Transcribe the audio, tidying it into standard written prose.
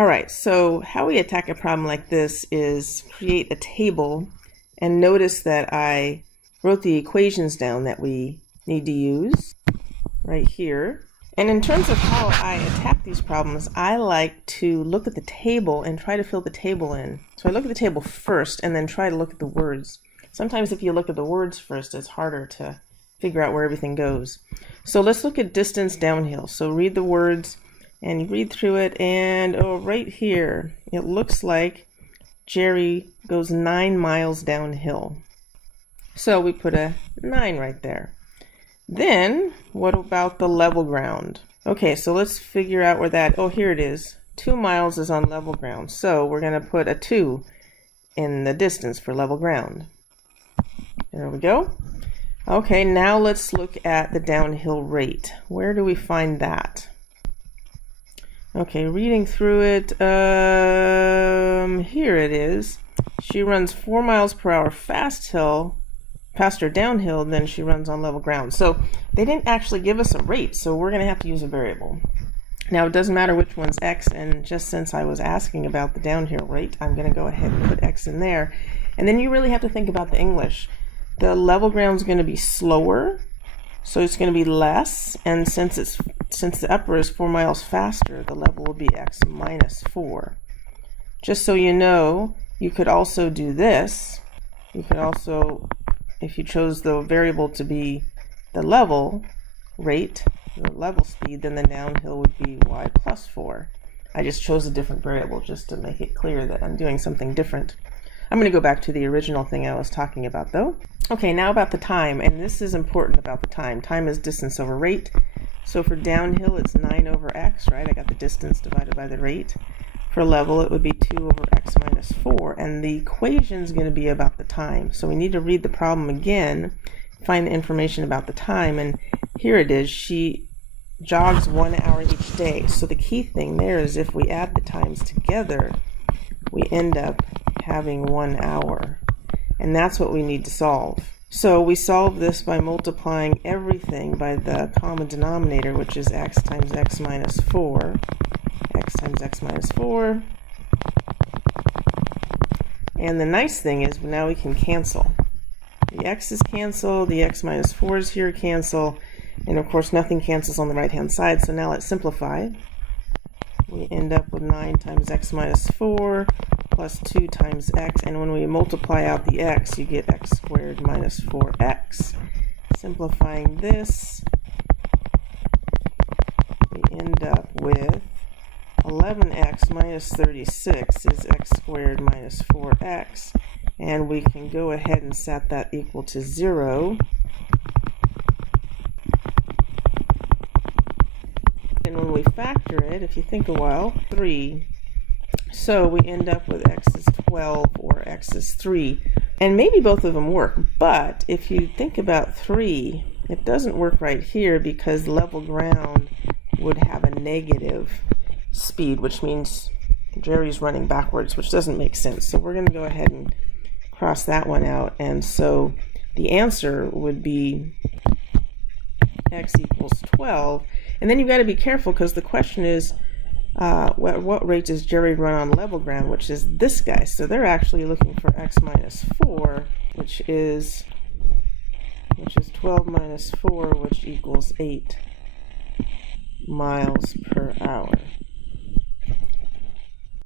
All right, so how we attack a problem like this is create a table, and notice that I wrote the equations down that we need to use right here. And in terms of how I attack these problems, I like to look at the table and try to fill the table in. So I look at the table first and then try to look at the words. Sometimes if you look at the words first, it's harder to figure out where everything goes. So let's look at distance downhill. So read the words and you read through it, and right here, it looks like Jerry goes 9 miles downhill. So we put a 9 right there. Then, what about the level ground? Okay, so let's figure out where that, here it is. 2 miles is on level ground. So we're going to put a 2 in the distance for level ground. There we go. Okay, now let's look at the downhill rate. Where do we find that? Okay, reading through it, here it is. She runs 4 miles per hour faster downhill than she runs on level ground. So they didn't actually give us a rate, so we're going to have to use a variable. Now it doesn't matter which one's x, and just since I was asking about the downhill rate, I'm going to go ahead and put x in there. And then you really have to think about the English. The level ground is going to be slower, so it's going to be less, and since the upper is 4 miles faster, the level will be x minus 4. Just so you know, you could also do this. You could also, if you chose the variable to be the level rate, the level speed, then the downhill would be y plus 4. I just chose a different variable just to make it clear that I'm doing something different. I'm going to go back to the original thing I was talking about though. Okay, now about the time, and this is important about the time. Time is distance over rate. So for downhill, it's 9 over x, right? I got the distance divided by the rate. For level, it would be 2 over x minus 4, and the equation is going to be about the time. So we need to read the problem again, find the information about the time, and here it is. She jogs 1 hour each day. So the key thing there is if we add the times together, we end up having 1 hour. And that's what we need to solve. So we solve this by multiplying everything by the common denominator, which is x times x minus 4. X times x minus 4. And the nice thing is now we can cancel. The x's cancel, the x minus 4's here cancel, and of course nothing cancels on the right hand side, so now let's simplify. We end up with 9 times x minus 4 plus 2 times x, and when we multiply out the x, you get x squared minus 4x. Simplifying this, we end up with 11x minus 36 is x squared minus 4x, and we can go ahead and set that equal to 0. And when we factor it, if you think a while, 3. So we end up with x is 12 or x is 3. And maybe both of them work, but if you think about 3, it doesn't work right here because level ground would have a negative speed, which means Jerry's running backwards, which doesn't make sense. So we're going to go ahead and cross that one out. And so the answer would be x equals 12. And then you've got to be careful because the question is, what rate does Jerry run on level ground, which is this guy. So they're actually looking for x minus 4, which is 12 minus 4, which equals 8 miles per hour.